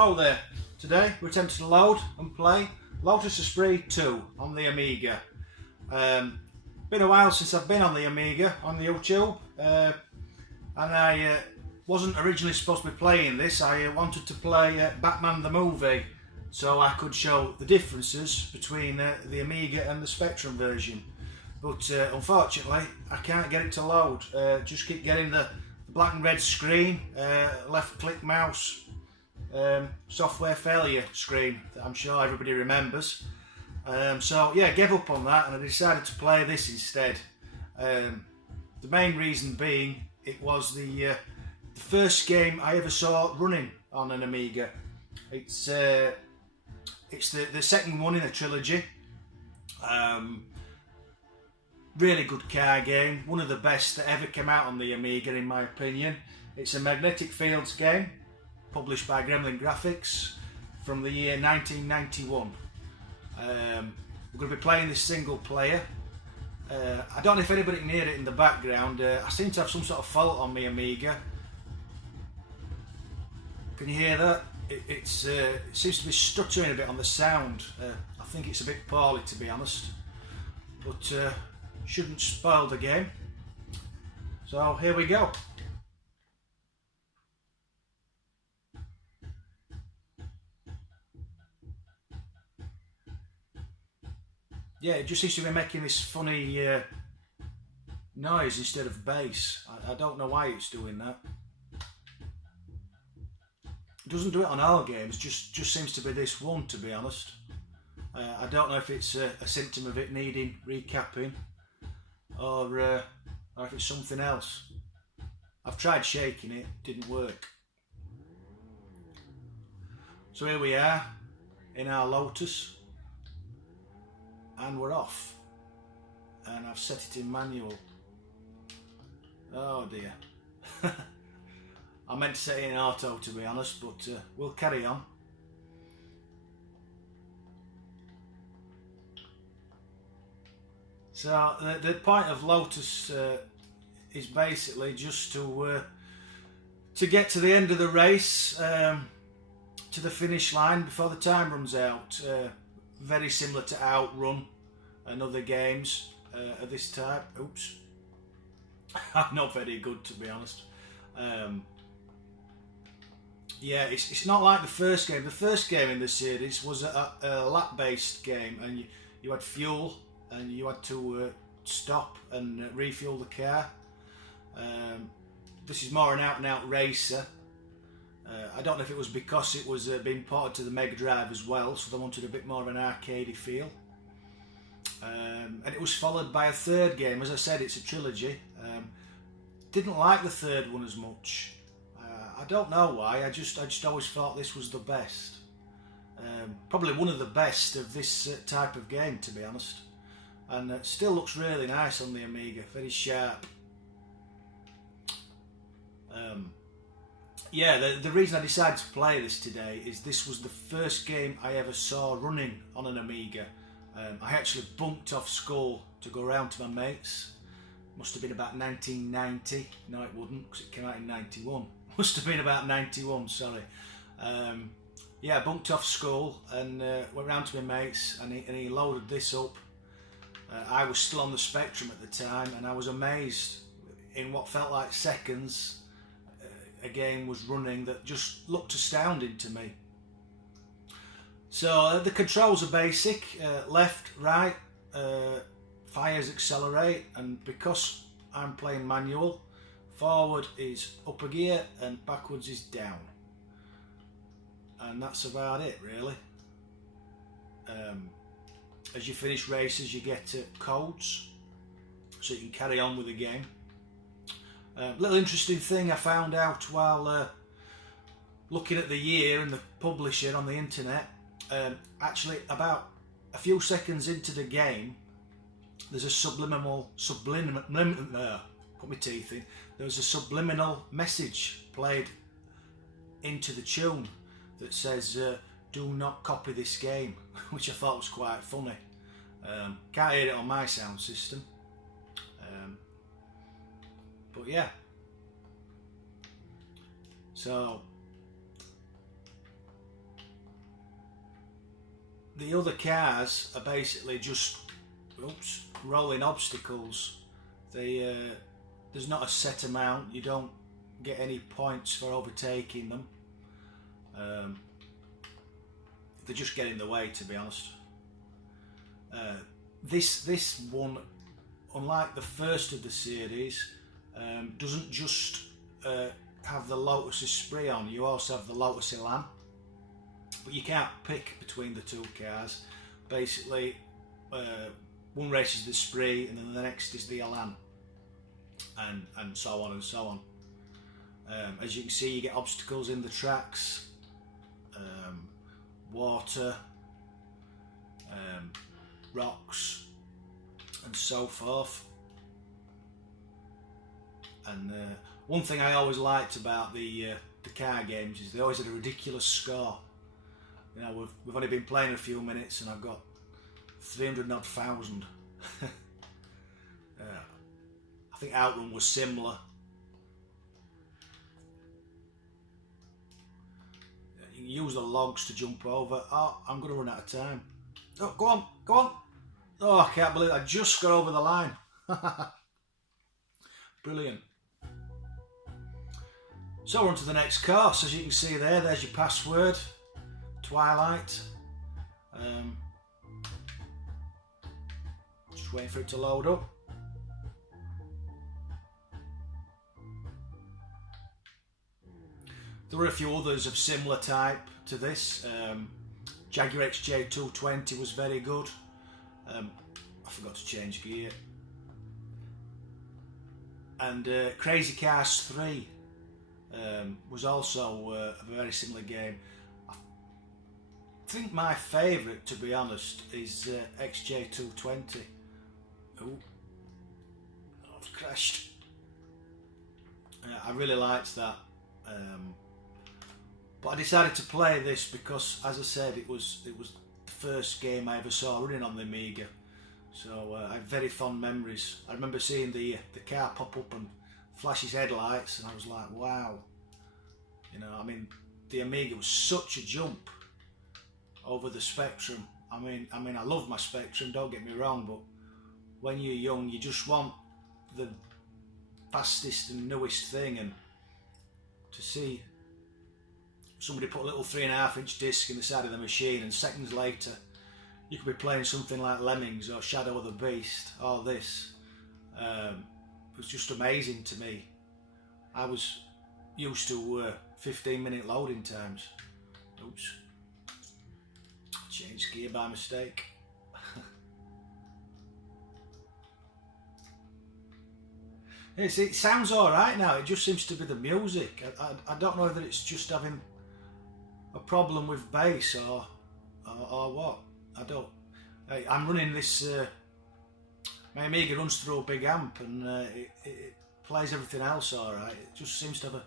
Hello there. Today we're attempting to load and play Lotus Esprit 2 on the Amiga. Been a while since I've been on the Amiga on the YouTube, and I wasn't originally supposed to be playing this. I wanted to play Batman the movie so I could show the differences between the Amiga and the Spectrum version, but unfortunately I can't get it to load. Just keep getting the black and red screen, left click mouse, software failure screen that I'm sure everybody remembers. So yeah, gave up on that and I decided to play this instead. The main reason being it was the first game I ever saw running on an Amiga. It's the second one in a trilogy. Really good car game, one of the best that ever came out on the Amiga in my opinion. It's a magnetic fields game, published by Gremlin Graphics, from the year 1991. We're going to be playing this single player. I don't know if anybody can hear it in the background. I seem to have some sort of fault on my Amiga. Can you hear that? It seems to be stuttering a bit on the sound. I think it's a bit poorly, to be honest, but shouldn't spoil the game. So here we go. Yeah, it just seems to be making this funny noise instead of bass. I don't know why it's doing that. It doesn't do it on all games, just seems to be this one, to be honest. I don't know if it's a symptom of it needing recapping or if it's something else. I've tried shaking it, didn't work. So here we are in our Lotus and we're off, and I've set it in manual. Oh dear. I meant to set it in auto, to be honest, but we'll carry on. So the point of Lotus is basically just to get to the end of the race, to the finish line before the time runs out. Very similar to Outrun and other games of this type. Oops. I'm not very good, to be honest. Yeah, it's not like the first game. The first game in the series was a lap-based game, and you had fuel and you had to stop and refuel the car. This is more an out-and-out racer. I don't know if it was because it was being ported to the Mega Drive as well, so they wanted a bit more of an arcadey feel. And it was followed by a third game. As I said, it's a trilogy. Didn't like the third one as much. I don't know why. I just always thought this was the best. Probably one of the best of this type of game, to be honest. And it still looks really nice on the Amiga. Very sharp. Yeah, the reason I decided to play this today is this was the first game I ever saw running on an Amiga. I actually bunked off school to go around to my mates. Must have been about 1990. No, it wouldn't, because it came out in 91. Must have been about 91, sorry. Yeah, I bunked off school and went round to my mates, and he loaded this up. I was still on the Spectrum at the time, and I was amazed in what felt like seconds. A game was running that just looked astounding to me. So the controls are basic, left, right, fires accelerate, and because I'm playing manual, forward is up a gear and backwards is down. And that's about it, really. As you finish races you get codes, so you can carry on with the game. Little interesting thing I found out while looking at the year and the publisher on the internet. Actually, about a few seconds into the game, there's a subliminal put my teeth in. There's a subliminal message played into the tune that says "Do not copy this game," which I thought was quite funny. Can't hear it on my sound system. But yeah, so the other cars are basically just rolling obstacles. There's not a set amount. You don't get any points for overtaking them. They just get in the way, to be honest. This one, unlike the first of the series, doesn't just have the Lotus Esprit on. You also have the Lotus Elan, but you can't pick between the two cars. Basically, one race is the Esprit, and then the next is the Elan, and so on and so on. As you can see, you get obstacles in the tracks, water, rocks, and so forth. And one thing I always liked about the car games is they always had a ridiculous score. You know, we've only been playing a few minutes and I've got 300 odd thousand. I think Outrun was similar. You can use the logs to jump over. Oh, I'm going to run out of time. Oh, go on, go on. Oh, I can't believe I just got over the line. Brilliant. So we're on to the next course. As you can see there's your password, Twilight. Just waiting for it to load up. There were a few others of similar type to this. Jaguar XJ220 was very good. I forgot to change gear. And Crazy Cars 3 was also a very similar game. I think my favourite, to be honest, is XJ220. Oh, I've crashed. I really liked that. But I decided to play this because, as I said, it was the first game I ever saw running on the Amiga. So I have very fond memories. I remember seeing the car pop up and flash his headlights, and I was like, wow. You know, I mean, the Amiga was such a jump over the Spectrum. I mean, I love my Spectrum, don't get me wrong, but when you're young, you just want the fastest and newest thing, and to see somebody put a little 3.5-inch disc in the side of the machine, and seconds later you could be playing something like Lemmings or Shadow of the Beast or this. It was just amazing to me. I was used to 15-minute loading times. Oops. Changed gear by mistake. It sounds alright now, it just seems to be the music. I don't know whether it's just having a problem with bass or what. I don't. I'm running this. My Amiga runs through a big amp, and it plays everything else all right. It just seems to have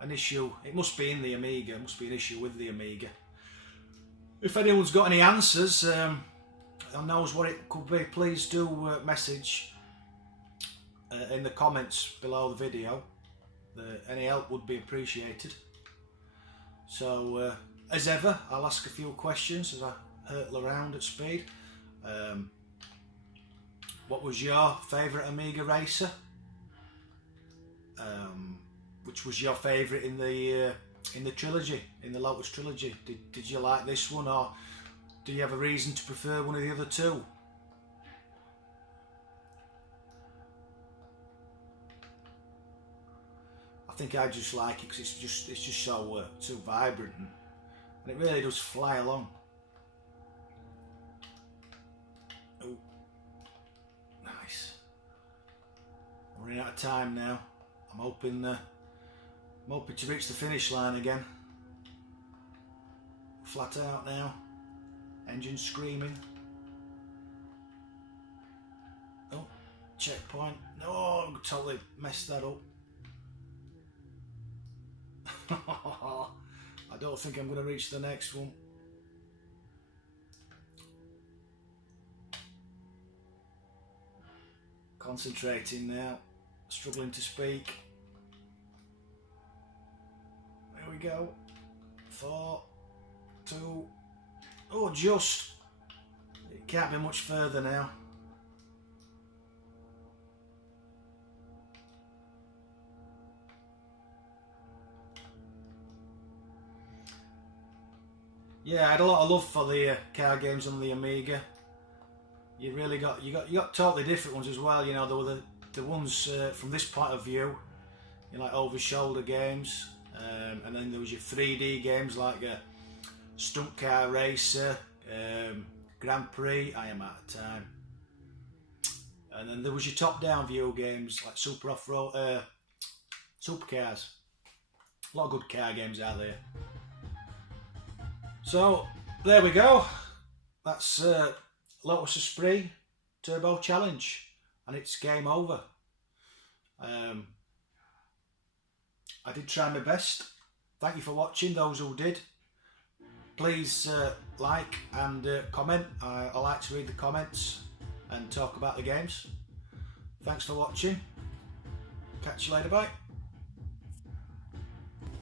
an issue. It must be in the Amiga. It must be an issue with the Amiga. If anyone's got any answers, or knows what it could be, please do message in the comments below the video. Any help would be appreciated. So, as ever, I'll ask a few questions as I hurtle around at speed. What was your favourite Amiga racer? Which was your favourite in the trilogy, in the Lotus trilogy? Did you like this one, or do you have a reason to prefer one of the other two? I think I just like it because it's just so vibrant, and it really does fly along. Oh, nice. I'm running out of time now. I'm hoping to reach the finish line again. Flat out now. Engine screaming. Oh, checkpoint. No, I totally messed that up. I don't think I'm going to reach the next one. Concentrating now, struggling to speak. There we go. 4, 2, oh, just. It can't be much further now. Yeah, I had a lot of love for the car games on the Amiga. You really got totally different ones as well. You know, there were the ones from this point of view, you know, like over-shoulder games, and then there was your 3D games like Stunt Car Racer, Grand Prix. I am out of time. And then there was your top-down view games like Super Off-Road, Supercars. A lot of good car games out there. So there we go. That's Lotus Esprit Turbo Challenge, and it's game over. I did try my best. Thank you for watching, those who did. Please like and comment. I like to read the comments and talk about the games. Thanks for watching. Catch you later, bye.